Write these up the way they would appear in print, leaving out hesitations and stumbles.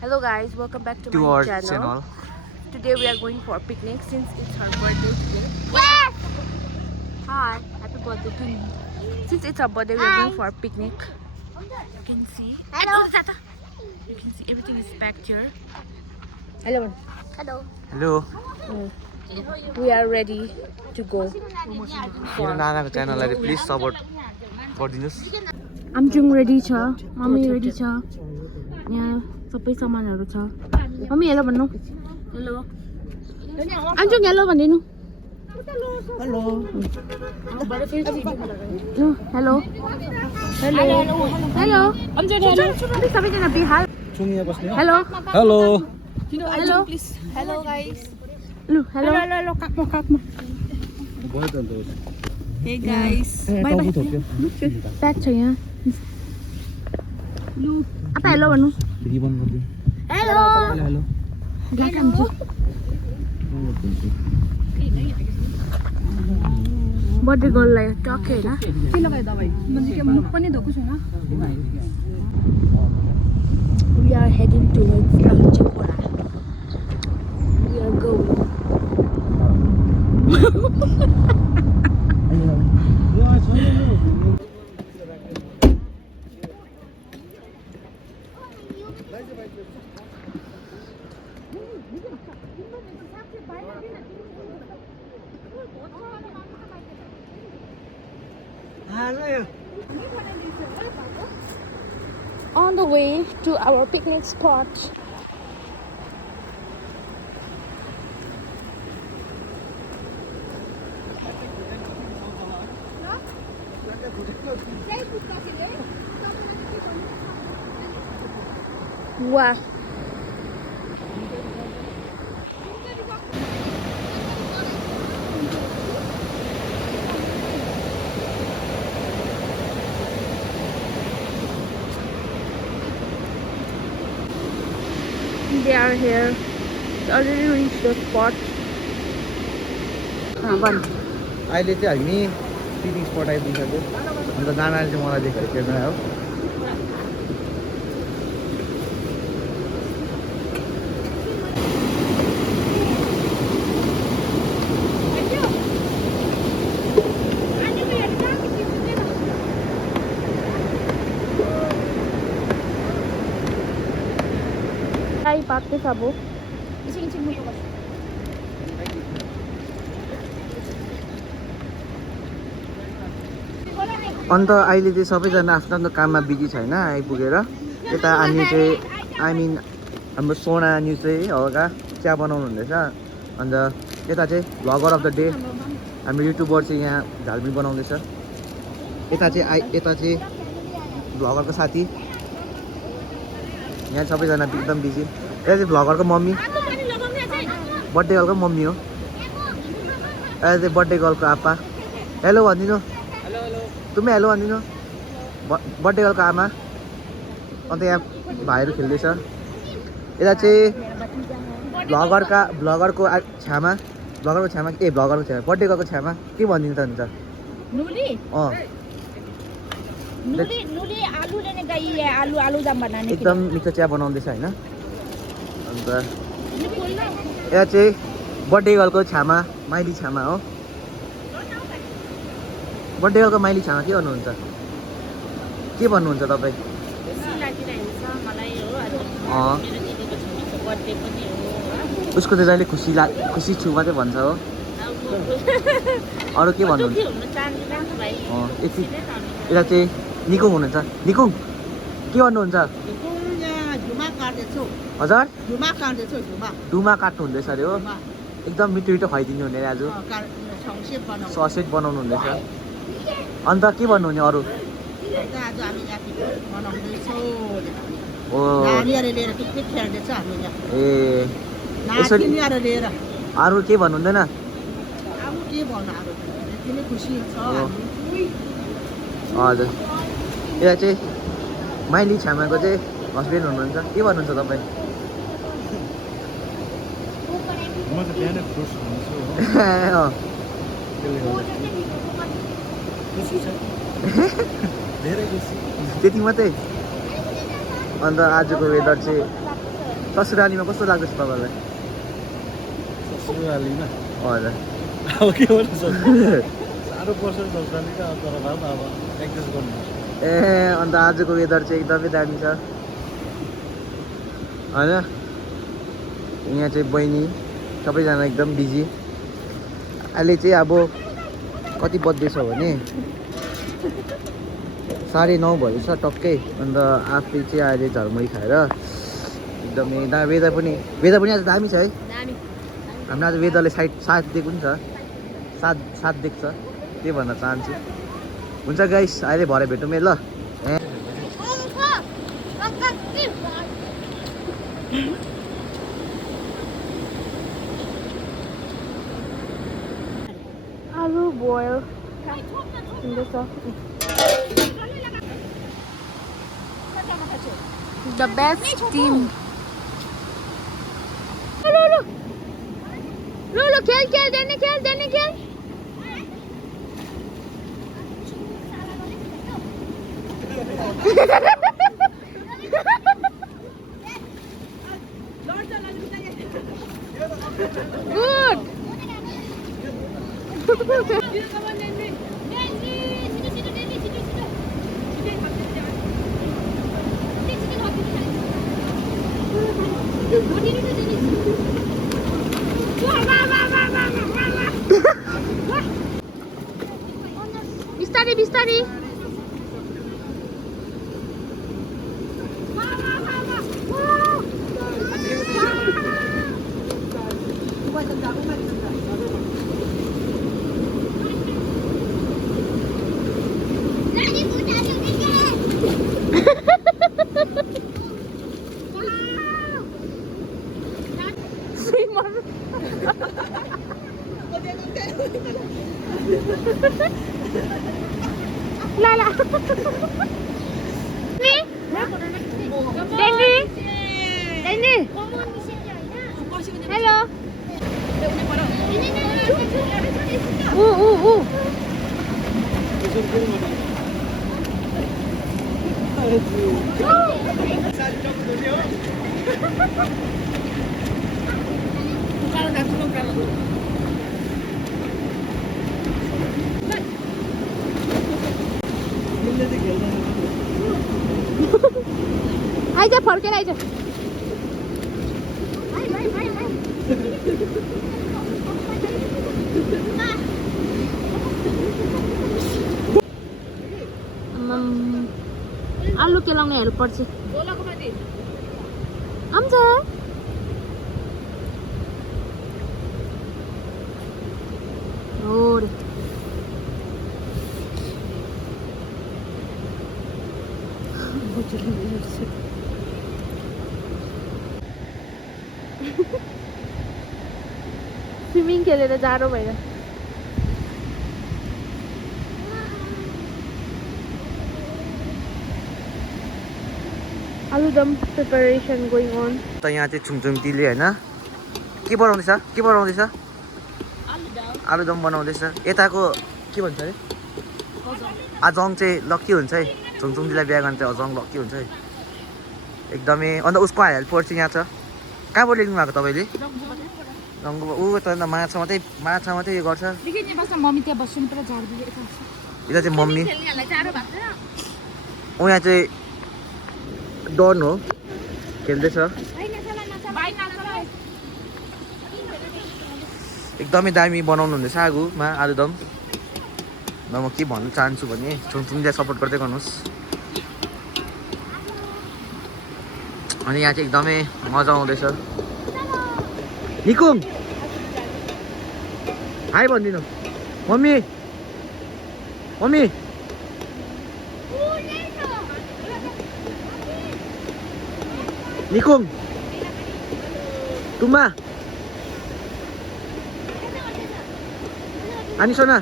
Hello guys, welcome back to to my our channel. channel. Today we are going for a picnic since it's her birthday today. Yes! Hi, happy birthday to me. Since it's our birthday, we are going for a picnic. You can see. Hello. You can see everything is packed here. Hello. Hello. Hello. We are ready to go. मेरो नानाको च्यानललाई please support गरिदिनुस्. आमजुङ ready छ, mummy ready छ. यहाँ सबै सामानहरू छ. मम्मी हेलो भन्नु. हेलो. आमजुङ हेलो भनिदिनु. हेलो. हेलो. हेलो. हेलो. सबैजना Bihar. Hello. Hello. Hello. Hello guys. लु हेलो. हेलो काकमा. Hey guys. Bye bye. Back छ यहाँ. लु. apa हेलो भन्नु. Hello. हेलो. बर्थडे गर्ललाई टक्कै हैन. के लगायो दबाई? मुख पनि धोको छैन. We are heading towards Anjipura. We are going. On the way to our picnic spot. Wow. They are here. They already reached the spot. अहिले चाहिँ हामी पिकनिक स्पट आइपुगिसक्यो. अन्त नानाले चाहिँ मलाई देखायो क्यामेरा हो. Ay, pakai sabu. अन्त अहिले चाहिँ सबैजना आफ्नो आफ्नो काममा बिजी छैन आइपुगेर. यता अनि चाहिँ हाम्रो सोना अनि चाहिँ हल्का चिया बनाउनु हुँदैछ. अन्त यता चाहिँ भ्लगर अफ द डे हाम्रो युट्युबर चाहिँ यहाँ झालमुरी बनाउँदैछ. यता चाहिँ भ्लगरको साथी. यहाँ सबैजना एकदम बिजी. यता चाहिँ भ्लगरको मम्मी, बर्थडे गर्लको मम्मी हो. यता चाहिँ बर्थडे गर्लको आप्पा. हेलो भनिदिनु. तुम्ही हेलो भनिदिनु. बर्थडे गर्लको आमा. अन्त यहाँ भाइहरू खेल्दैछ. यता चाहिँ भ्लगरको छ्यामा बर्थडे गर्लको छ्यामा के भनिदिनु त हुन्छ. एकदम मिठो चिया बनाउँदैछ होइन. अन्त यहाँ चाहिँ बर्थडे गर्लको छ्यामा माइली छ्यामा हो. बर्थडे गर्लको माइली छ्यामा के भन्नुहुन्छ, के भन्नुहुन्छ तपाईँ? उसको चाहिँ जहिले खुसी छु मात्रै भन्छ हो. अरू के भन्नुहुन्छ? यता चाहिँ निकुङ हुनुहुन्छ. निकुङ के भन्नुहुन्छ? हजुर डुमा काट्नु हुँदैछ अरे हो. एकदम मिठो मिठो खुवाइदिनु हुने आज. ससेट बनाउनु हुँदैछ. अन्त के भन्नुहुने अरू? ए यसरी अरू के भन्नुहुँदैन? हजुर. यहाँ चाहिँ माइली छ्यामाको चाहिँ हस्बेन्ड हुनुहुन्छ. के भन्नुहुन्छ तपाईँ? त्यति मात्रै. अन्त आजको वेदर चाहिँ ससुरालीमा कस्तो लाग्दैछ तपाईँलाई? ससुरालीमा हजुर अब के गर्नु सक्छ साह्रो पर्छ ससुराली त तर भए पनि अब एडजस्ट गर्नु ए अन्त आजको वेदर चाहिँ एकदमै दामी छ होइन यहाँ चाहिँ बहिनी सबैजना एकदम बिजी अहिले चाहिँ अब कति बज्दैछ भने 9:30 भएछ टक्कै अन्त आफै चाहिँ अहिले झरमुरी खाएर एकदमै वेदर पनि आज दामी छ है हाम्रो आज वेदरले साथ दिएको पनि छ साथ देख्छ त्यही भन्न चाहन्छु हुन्छ गाइस अहिले भरे भेटौँ है ल आलु बोइल हुँदैछ The best team. Lo, खेल देने खेल. Good. बिस्तारी Lala. Danny. Hello. आइज फर्केर आइज आलु केलाउने हेल्पर चाहिँ आउँछ हो स्विमिङ खेलेर जाडो भएर आलुदम प्रिपरेसन गोइङ अन त यहाँ चाहिँ छुङछुङतीले होइन के बनाउँदैछ आलुदम बनाउँदैछ यताको के भन्छ अरे अजङ चाहिँ लक्की हुन्छ है छुङछुङतीलाई बिहा गर्ने चाहिँ अजङ लक्की हुन्छ है एकदमै अन्त उसको हेल्पर चाहिँ यहाँ छ कहाँबाट लिनु भएको तपाईँले रङ्गो ऊ त अन्त माछा मात्रै यो गर्छ यता चाहिँ मम्मी ऊ यहाँ चाहिँ डन हो खेल्दैछ एकदमै दामी बनाउनु हुँदैछ आगोमा आलुदम र म के भन्न चाहन्छु भने छुङछुङलाई सपोर्ट गर्दै गर्नुहोस् अनि यहाँ चाहिँ एकदमै मजा आउँदैछ निकुङ हाई भनिदिनु मम्मी निकुङ तुम्बा अनि सोना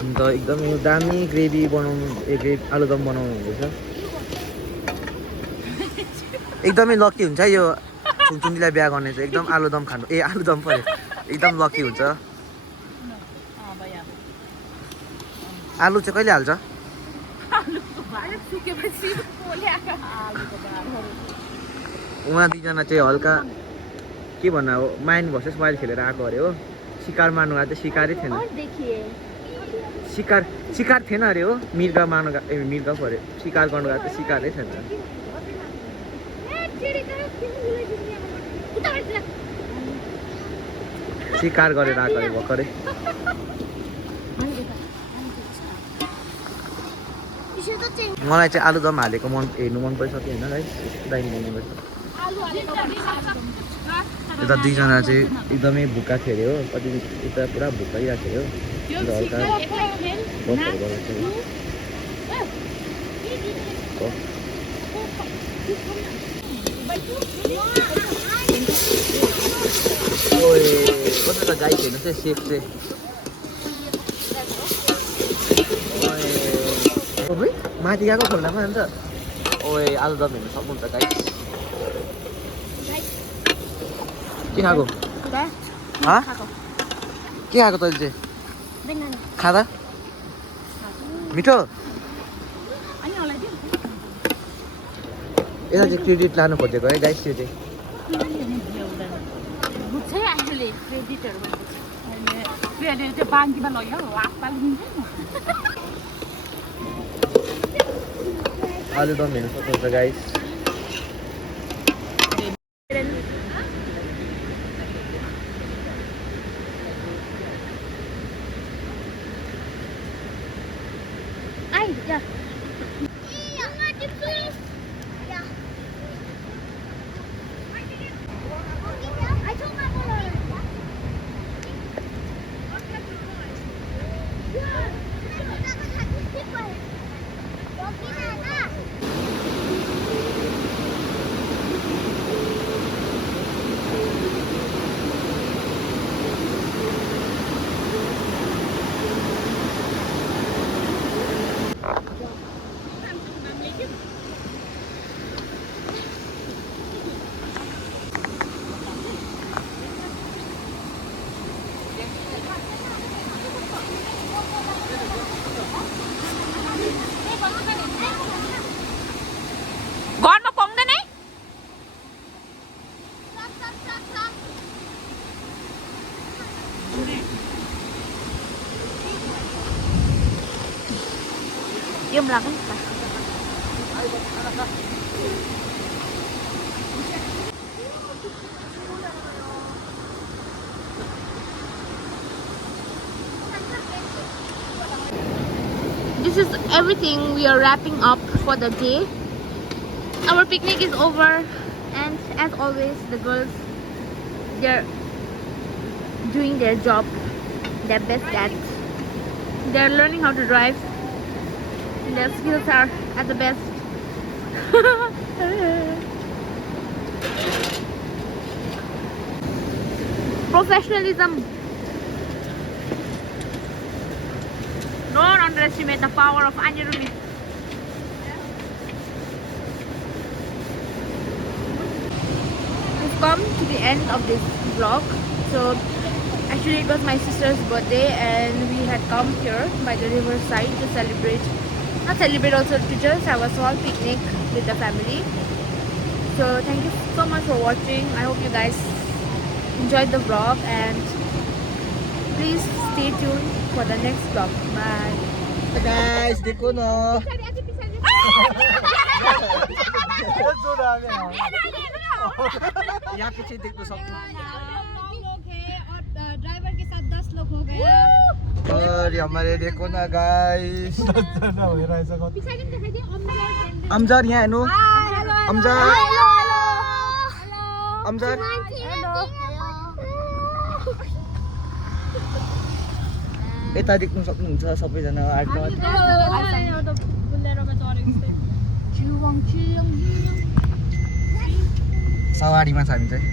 अन्त एकदमै दामी ग्रेभी आलुदम बनाउनु हुँदैछ एकदमै लकी हुन्छ यो छुङछुङीलाई बिहा गर्ने चाहिँ एकदम आलुदम खानु आलुदम पऱ्यो एकदम लकी हुन्छ आलु चाहिँ कहिले हाल्छ उहाँ दुईजना चाहिँ हल्का के भन्नु अब माइन्ड भर्सेस वाइल्ड खेलेर आएको अरे हो शिकार मार्नु गएको चाहिँ शिकारै थिएन शिकार थिएन अरे हो मृग मार्नु गएको मृग पो अरे शिकार गर्नु गएको त शिकारै थिएन शिकार गरेर आएको अरे भर्खरै मलाई चाहिँ आलुदम हालेको हेर्नु मन परिसक्यो होइन गाइस दामी बनिएको यता दुईजना चाहिँ एकदमै भुक्का थियो अरे हो कति यता पुरा भुक्काइरहेको थियो अन्त हल्का गफहरू गरेको थियो कति त गाई हेर्नु चाहिँ सेफ चाहिँ माथि गएको खोल्दामा अन्त ओए आलुदम हेर्नु सक्नुहुन्छ गाइस के खाएको के खाएको तैँले चाहिँ खाँदा मिठो यता चाहिँ क्रेडिट लानु खोजेको है गाइस त्यो चाहिँ आलुदम हेर्नु सक्नुहुन्छ गाइस घरमा पाउँदैन है यो लाग्छ This is everything. We are wrapping up for the day. Our picnic is over, and as always, the girls, they're doing their job, their best at. They're learning how to drive. Their skills are at the best. Professionalism. Don't underestimate the power of Anirumi. We've come to the end of this vlog. So actually it was my sister's birthday and we had come here by the riverside to celebrate, not celebrate, also to just have a small picnic with the family. So thank you so much for watching. I hope you guys enjoyed the vlog and please stay tuned for the next vlog. Bye. Hey guys, देखो न यहाँ पीछे देख सकते हो 9 लोग हैं और ड्राइवर के साथ 10 लोग हो गए और हमारे देखो ना गाइस पीछे दिखाइए अमजर यहाँ हेर्नु अमजर अमजर यता देख्नु सक्नुहुन्छ सबैजना सवारीमा छ हामी चाहिँ